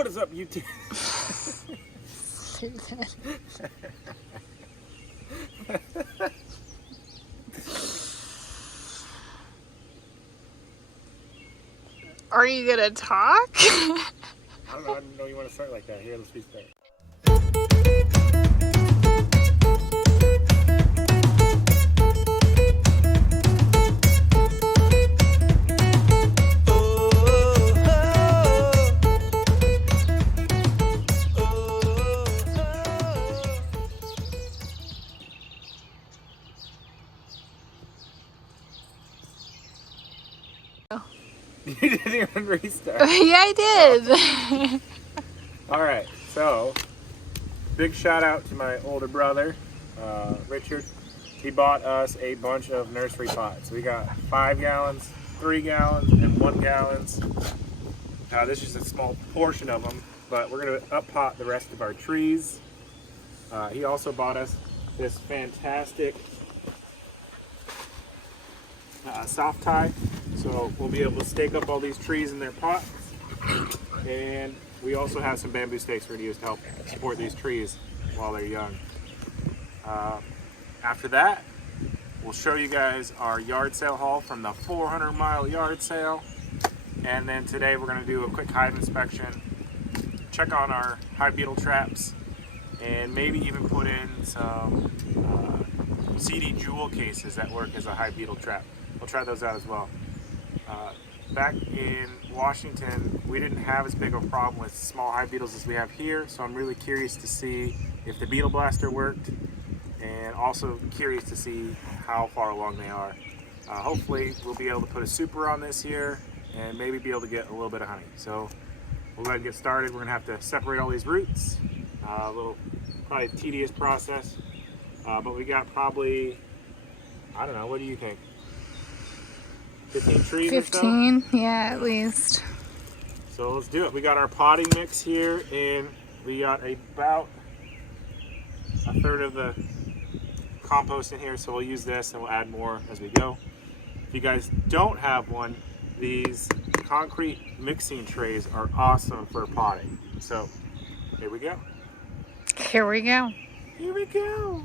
What is up, YouTube? Are you gonna talk? I didn't know you want to start like that. Here, let's restart. You didn't even restart. Yeah, I did. Alright, so big shout out to my older brother, Richard. He bought us a bunch of nursery pots. We got 5 gallons, 3 gallons, and 1 gallons. This is just a small portion of them, but we're going to up pot the rest of our trees. He also bought us this fantastic soft tie, so we'll be able to stake up all these trees in their pots. And we also have some bamboo stakes we're going to use to help support these trees while they're young. After that, we'll show you guys our yard sale haul from the 400-mile yard sale. And then today we're going to do a quick hive inspection, check on our hive beetle traps, and maybe even put in some CD jewel cases that work as a hive beetle trap. We'll try those out as well. Back in Washington, we didn't have as big of a problem with small hive beetles as we have here, so I'm really curious to see if the beetle blaster worked, and also curious to see how far along they are. Hopefully we'll be able to put a super on this year and maybe be able to get a little bit of honey. So we'll go ahead and get started. We're gonna have to separate all these roots. A little probably tedious process, but we got probably, I don't know, what do you think? 15 trees 15, or so? yeah, at least. So let's do it. We got our potting mix here, and we got about a third of the compost in here, so we'll use this and we'll add more as we go. If you guys don't have one, these concrete mixing trays are awesome for potting. So here we go. Here we go. Here we go.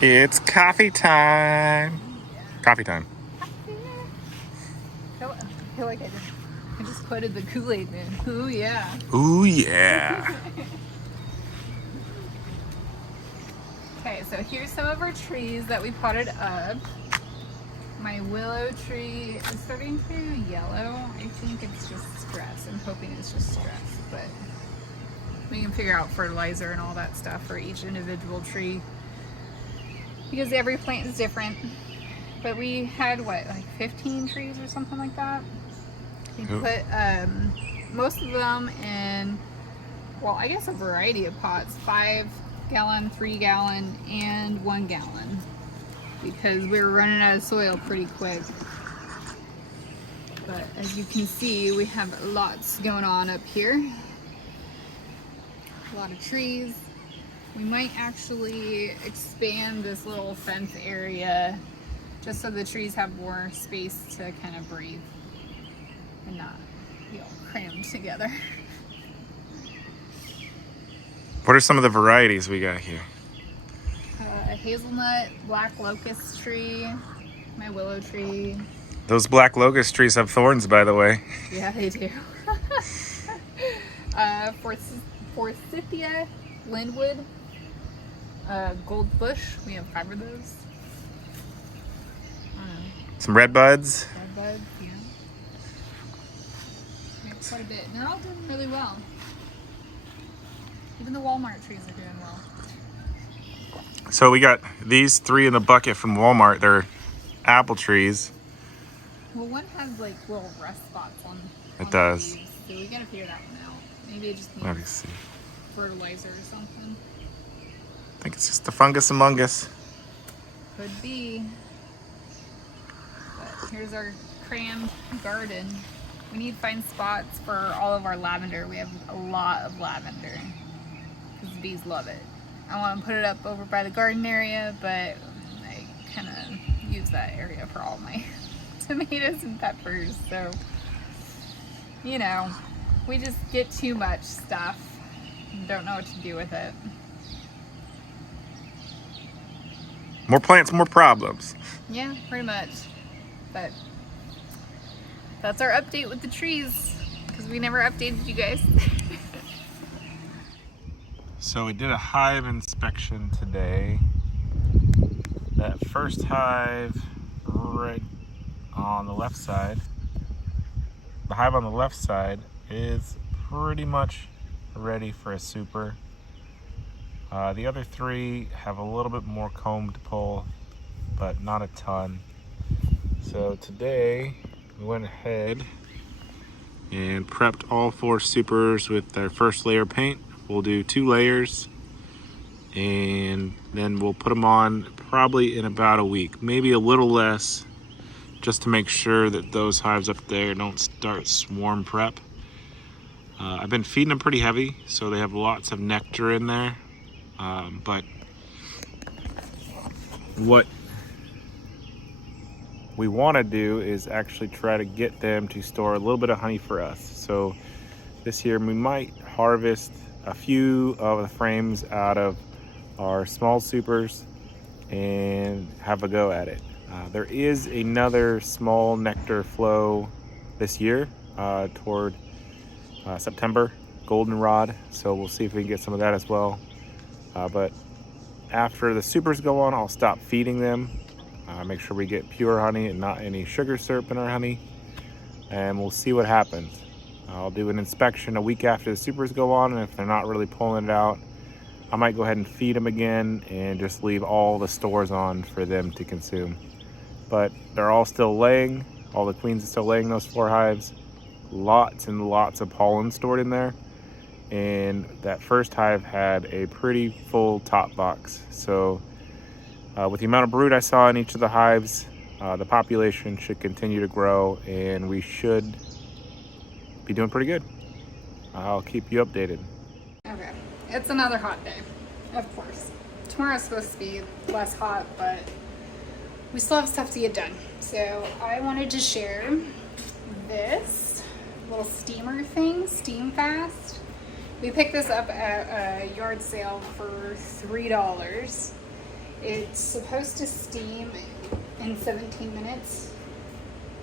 It's coffee time. Coffee time. I feel like I just quoted the Kool-Aid man. Ooh, yeah. Ooh, yeah. Okay, so here's some of our trees that we potted up. My willow tree is starting to yellow. I think it's just stress. I'm hoping it's just stress, but we can figure out fertilizer and all that stuff for each individual tree because every plant is different. But we had what, like 15 trees or something like that. We put most of them in, well, I guess a variety of pots, 5 gallon, 3 gallon, and 1 gallon, because we were running out of soil pretty quick. But as you can see, we have lots going on up here. A lot of trees. We might actually expand this little fence area just so the trees have more space to kind of breathe and not be all crammed together. What are some of the varieties we got here? Hazelnut, black locust tree, my willow tree. Those black locust trees have thorns, by the way. Yeah, they do. Forsythia, Linwood, gold bush. We have 5 of those. Some red buds. Red buds, yeah. We have quite a bit. And they're all doing really well. Even the Walmart trees are doing well. So we got these 3 in the bucket from Walmart. They're apple trees. Well, one has like little rust spots on It does. the leaves, so we gotta figure that one out. Maybe it just needs fertilizer or something. I think it's just the fungus among us. Could be. But here's our crammed garden. We need to find spots for all of our lavender. We have a lot of lavender because the bees love it. I want to put it up over by the garden area, but I kind of use that area for all my tomatoes and peppers, so you know, we just get too much stuff and don't know what to do with it. More plants, more problems. Yeah, pretty much. But that's our update with the trees, because we never updated you guys. So we did a hive inspection today. That first hive right on the left side, the hive on the left side is pretty much ready for a super. The other three have a little bit more comb to pull, but not a ton. So today we went ahead and prepped all 4 supers with their first layer of paint. We'll do 2 layers and then we'll put them on probably in about a week, maybe a little less, just to make sure that those hives up there don't start swarm prep. I've been feeding them pretty heavy, so they have lots of nectar in there. But what we want to do is actually try to get them to store a little bit of honey for us. So this year we might harvest a few of the frames out of our small supers and have a go at it. There is another small nectar flow this year toward September, goldenrod, so we'll see if we can get some of that as well. But after the supers go on, I'll stop feeding them, make sure we get pure honey and not any sugar syrup in our honey, and we'll see what happens. I'll do an inspection a week after the supers go on, and if they're not really pulling it out, I might go ahead and feed them again and just leave all the stores on for them to consume. But they're all still laying. All the queens are still laying those 4 hives. Lots and lots of pollen stored in there. And that first hive had a pretty full top box. So with the amount of brood I saw in each of the hives, the population should continue to grow and we should be doing pretty good. I'll keep you updated. Okay, it's another hot day, of course. Tomorrow's supposed to be less hot, but we still have stuff to get done. So I wanted to share this little steamer thing, Steam Fast. We picked this up at a yard sale for $3. It's supposed to steam in 17 minutes.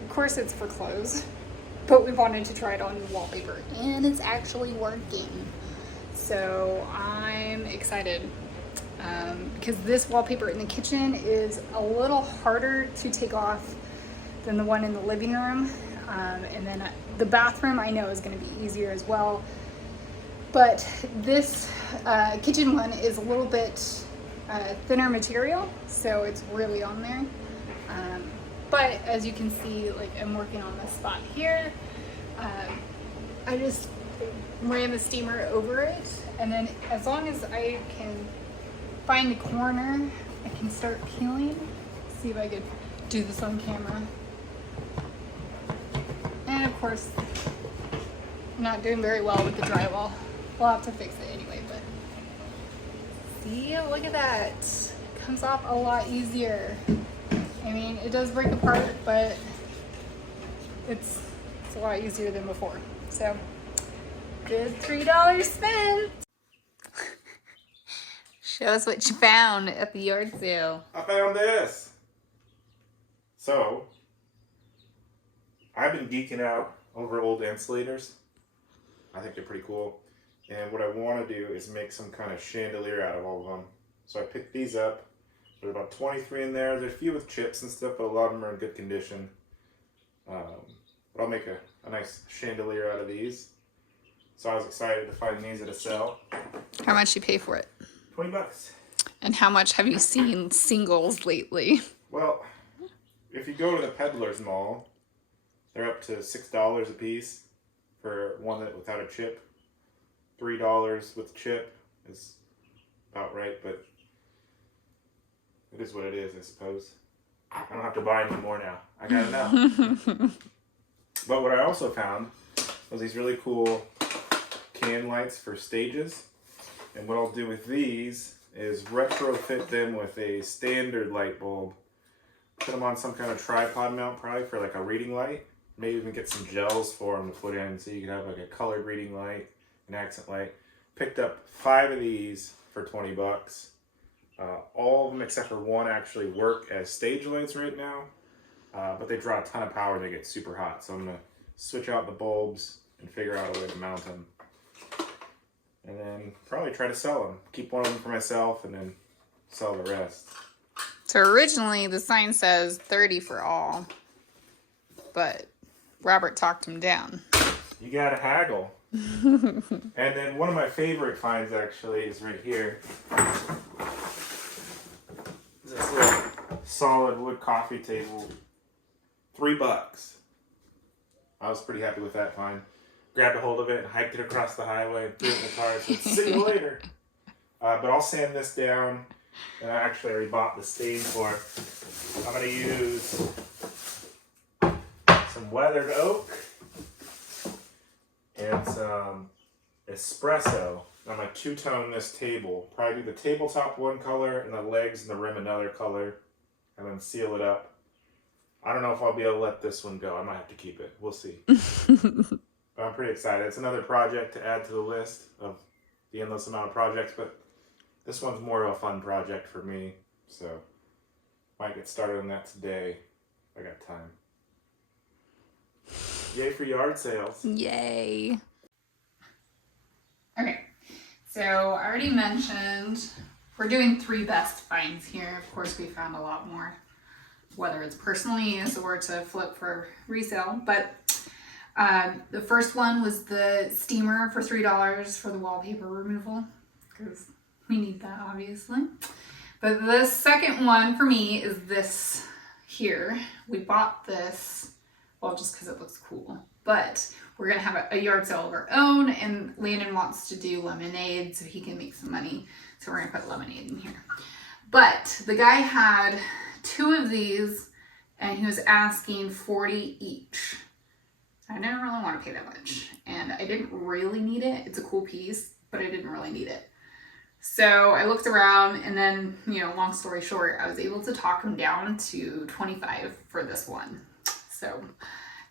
Of course it's for clothes, but we wanted to try it on wallpaper and it's actually working. So I'm excited because this wallpaper in the kitchen is a little harder to take off than the one in the living room. And then the bathroom I know is going to be easier as well. But this kitchen one is a little bit thinner material, so it's really on there. But as you can see, like I'm working on this spot here. I just ran the steamer over it, and then as long as I can find the corner, I can start peeling. See if I could do this on camera. And of course, I'm not doing very well with the drywall. We'll have to fix it anyway, but see, look at that. It comes off a lot easier. I mean, it does break apart, but it's a lot easier than before. So, good $3 spent. Show us what you found at the yard sale. I found this. So, I've been geeking out over old insulators. I think they're pretty cool. And what I want to do is make some kind of chandelier out of all of them. So I picked these up. There's about 23 in there. There's a few with chips and stuff, but a lot of them are in good condition. But I'll make a nice chandelier out of these. So I was excited to find these at a sale. How much you pay for it? $20. And how much have you seen singles lately? Well, if you go to the Peddler's Mall, they're up to $6 a piece for one that without a chip. $3 with chip is about right, but it is what it is, I suppose. I don't have to buy any more now. I got enough. But what I also found was these really cool can lights for stages. And what I'll do with these is retrofit them with a standard light bulb. Put them on some kind of tripod mount, probably for like a reading light. Maybe even get some gels for them to put in so you can have like a color reading light, an accent light. Picked up 5 of these for 20 bucks. All of them except for one actually work as stage lights right now, but they draw a ton of power. They get super hot, so I'm gonna switch out the bulbs and figure out a way to mount them, and then probably try to sell them. Keep one of them for myself, and then sell the rest. So originally the sign says 30 for all, but Robert talked him down. You gotta haggle. And then one of my favorite finds actually is right here. This little solid wood coffee table, $3. I was pretty happy with that find. Grabbed a hold of it and hiked it across the highway and threw it in the car. So see you later. But I'll sand this down, and I actually already bought the stain for it. I'm gonna use some weathered oak and some espresso. I'm gonna two-tone this table. Probably do the tabletop one color and the legs and the rim another color, and then seal it up. I don't know if I'll be able to let this one go. I might have to keep it. We'll see. But I'm pretty excited. It's another project to add to the list of the endless amount of projects, but this one's more of a fun project for me, so might get started on that today if I got time. Yay for yard sales. Yay. Okay, so I already mentioned we're doing 3 best finds here. Of course, we found a lot more, whether it's personal use or to flip for resale. But the first one was the steamer for $3 for the wallpaper removal, because we need that, obviously. But the second one for me is this here. We bought this, well, just because it looks cool. But we're going to have a yard sale of our own, and Landon wants to do lemonade so he can make some money. So we're going to put lemonade in here. But the guy had 2 of these, and he was asking $40 each. I didn't really want to pay that much, and I didn't really need it. It's a cool piece, but I didn't really need it. So I looked around, and then, long story short, I was able to talk him down to $25 for this one. So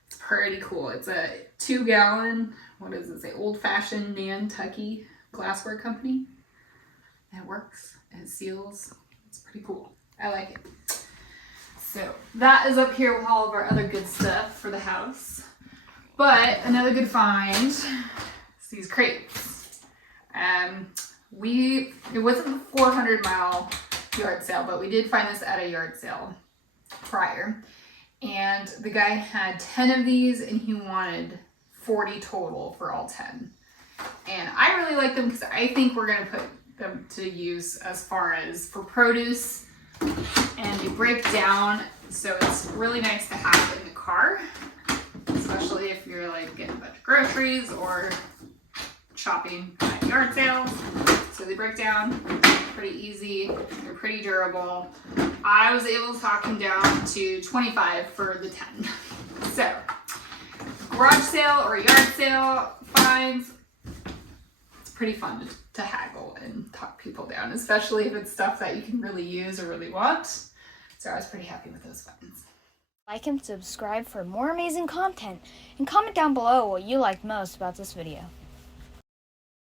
it's pretty cool. It's a 2-gallon, what does it say, old-fashioned Nantucket glassware company. It works, it seals, it's pretty cool. I like it. So that is up here with all of our other good stuff for the house. But another good find is these crates. It wasn't a 400-mile yard sale, but we did find this at a yard sale prior. And the guy had 10 of these, and he wanted $40 total for all 10. And I really like them because I think we're going to put them to use as far as for produce, and they break down, so it's really nice to have in the car, especially if you're like getting a bunch of groceries or shopping at yard sales. So they break down pretty easy, they're pretty durable. I was able to talk him down to $25 for the 10. So garage sale or yard sale finds, it's pretty fun to haggle and talk people down, especially if it's stuff that you can really use or really want. So I was pretty happy with those finds. Like and subscribe for more amazing content, and comment down below what you liked most about this video.